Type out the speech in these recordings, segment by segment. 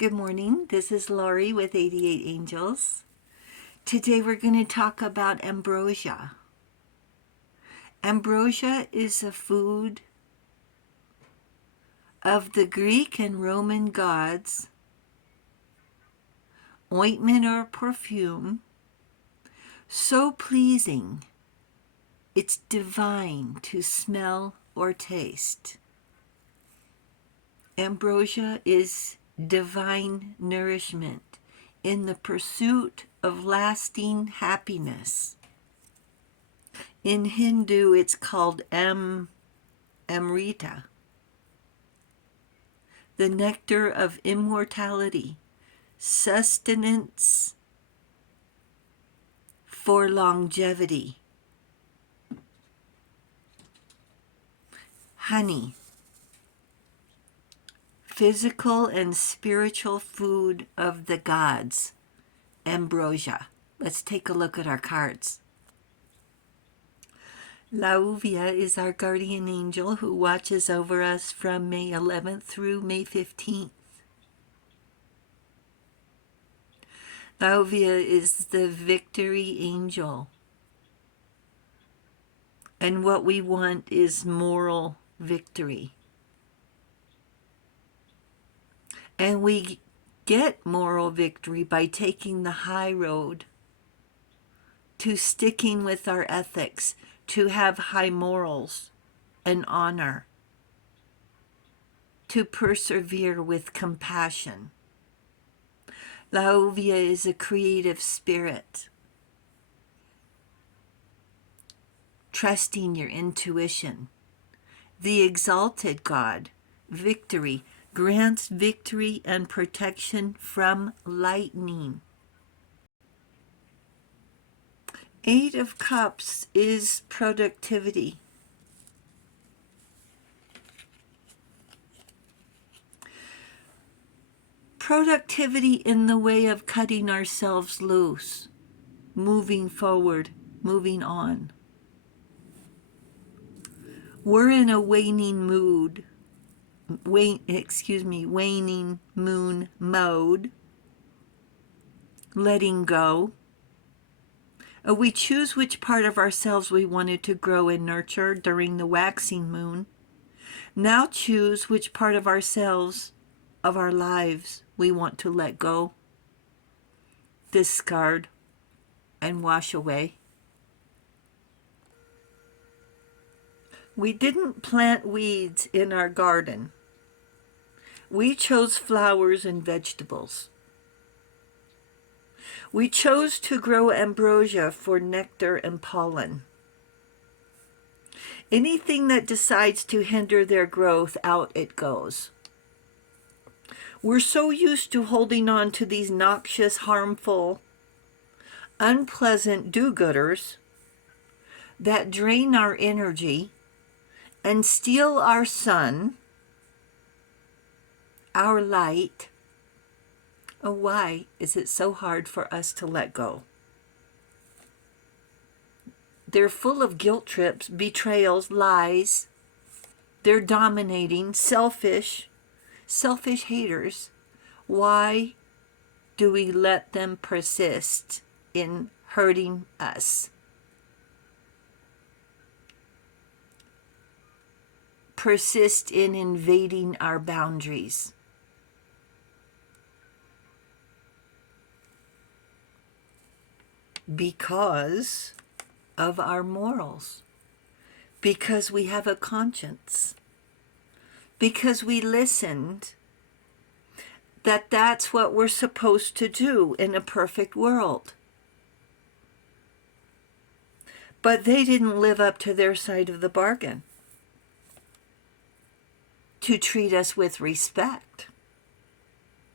Good morning. This is Lori with 88 Angels. Today we're going to talk about ambrosia. Ambrosia is a food of the Greek and Roman gods, ointment or perfume, so pleasing, it's divine to smell or taste. Ambrosia is divine nourishment in the pursuit of lasting happiness. In Hindu, it's called Amrita, the nectar of immortality, sustenance for longevity. Honey, physical and spiritual food of the gods. Ambrosia. Let's take a look at our cards. Lauvia is our guardian angel who watches over us from May 11th through May 15th. Lauvia is the victory angel. And what we want is moral victory. And we get moral victory by taking the high road to sticking with our ethics, to have high morals and honor, to persevere with compassion. Lauvia is a creative spirit, trusting your intuition. The exalted God, victory, grants victory and protection from lightning. Eight of Cups is productivity. Productivity in the way of cutting ourselves loose, moving forward, moving on. We're in a waning moon mode, letting go. We choose which part of ourselves we wanted to grow and nurture during the waxing moon. Now choose which part of ourselves, of our lives, we want to let go, discard, and wash away. We didn't plant weeds in our garden. We chose flowers and vegetables. We chose to grow ambrosia for nectar and pollen. Anything that decides to hinder their growth, out it goes. We're so used to holding on to these noxious, harmful, unpleasant do-gooders that drain our energy and steal our sun, our light. Oh, why is it so hard for us to let go? They're full of guilt trips, betrayals, lies. They're dominating, selfish haters. Why do we let them persist in hurting us? Persist in invading our boundaries. Because of our morals, because we have a conscience, because we listened that that's what we're supposed to do in a perfect world. But they didn't live up to their side of the bargain, to treat us with respect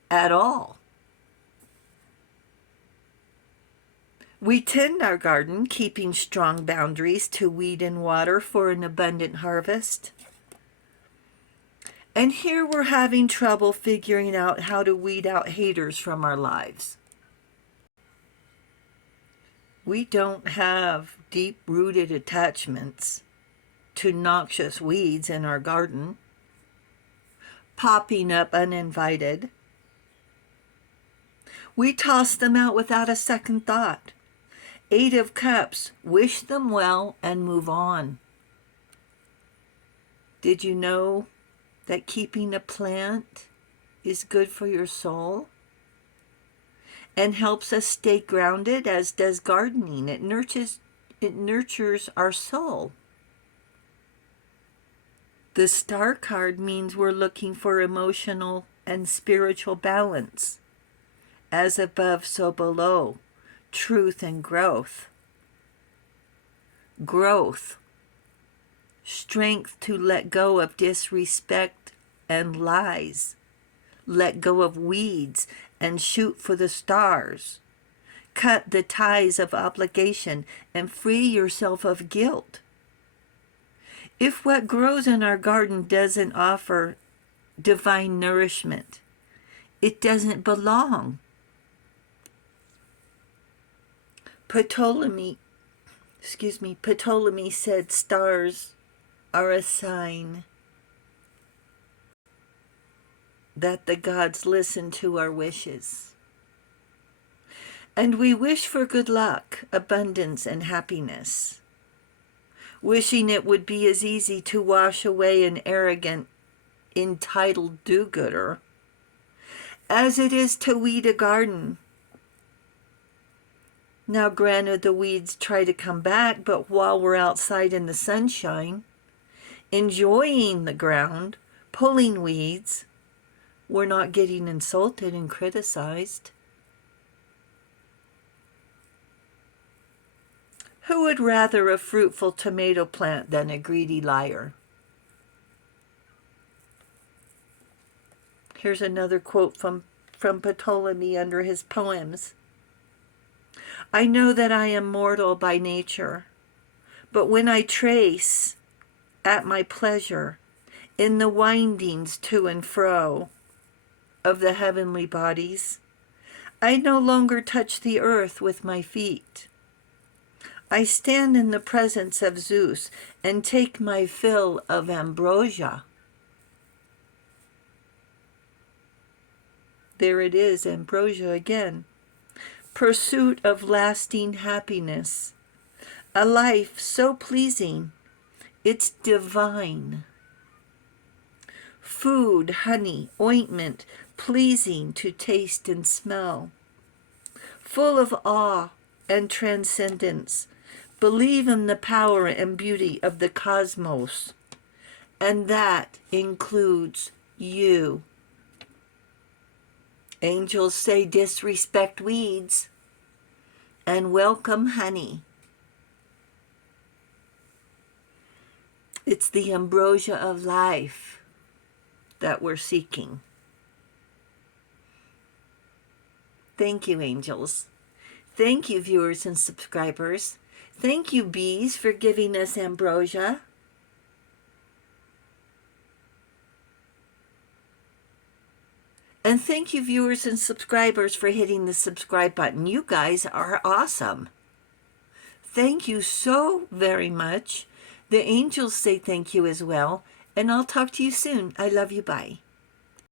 at all. We tend our garden, keeping strong boundaries to weed and water for an abundant harvest. And here we're having trouble figuring out how to weed out haters from our lives. We don't have deep-rooted attachments to noxious weeds in our garden, popping up uninvited. We toss them out without a second thought. 8 of Cups, wish them well and move on. Did you know that keeping a plant is good for your soul and helps us stay grounded, as does gardening? It nurtures our soul. The Star card means we're looking for emotional and spiritual balance. As above, so below. Truth and growth. Growth. Strength to let go of disrespect and lies. Let go of weeds and shoot for the stars. Cut the ties of obligation and free yourself of guilt. If what grows in our garden doesn't offer divine nourishment, it doesn't belong. Ptolemy said stars are a sign that the gods listen to our wishes. And we wish for good luck, abundance, and happiness, wishing it would be as easy to wash away an arrogant, entitled do-gooder as it is to weed a garden. Now, granted, the weeds try to come back, but while we're outside in the sunshine, enjoying the ground, pulling weeds, we're not getting insulted and criticized. Who would rather a fruitful tomato plant than a greedy liar? Here's another quote from Ptolemy under his poems. I know that I am mortal by nature, but when I trace at my pleasure in the windings to and fro of the heavenly bodies, I no longer touch the earth with my feet. I stand in the presence of Zeus and take my fill of ambrosia. There it is, ambrosia again. Pursuit of lasting happiness. A life so pleasing, it's divine. Food, honey, ointment, pleasing to taste and smell. Full of awe and transcendence. Believe in the power and beauty of the cosmos, and that includes you. Angels say disrespect weeds and welcome honey. It's the ambrosia of life that we're seeking. Thank you, angels. Thank you, viewers and subscribers. Thank you, bees, for giving us ambrosia. And thank you, viewers and subscribers, for hitting the subscribe button. You guys are awesome. Thank you so very much. The angels say thank you as well. And I'll talk to you soon. I love you. Bye.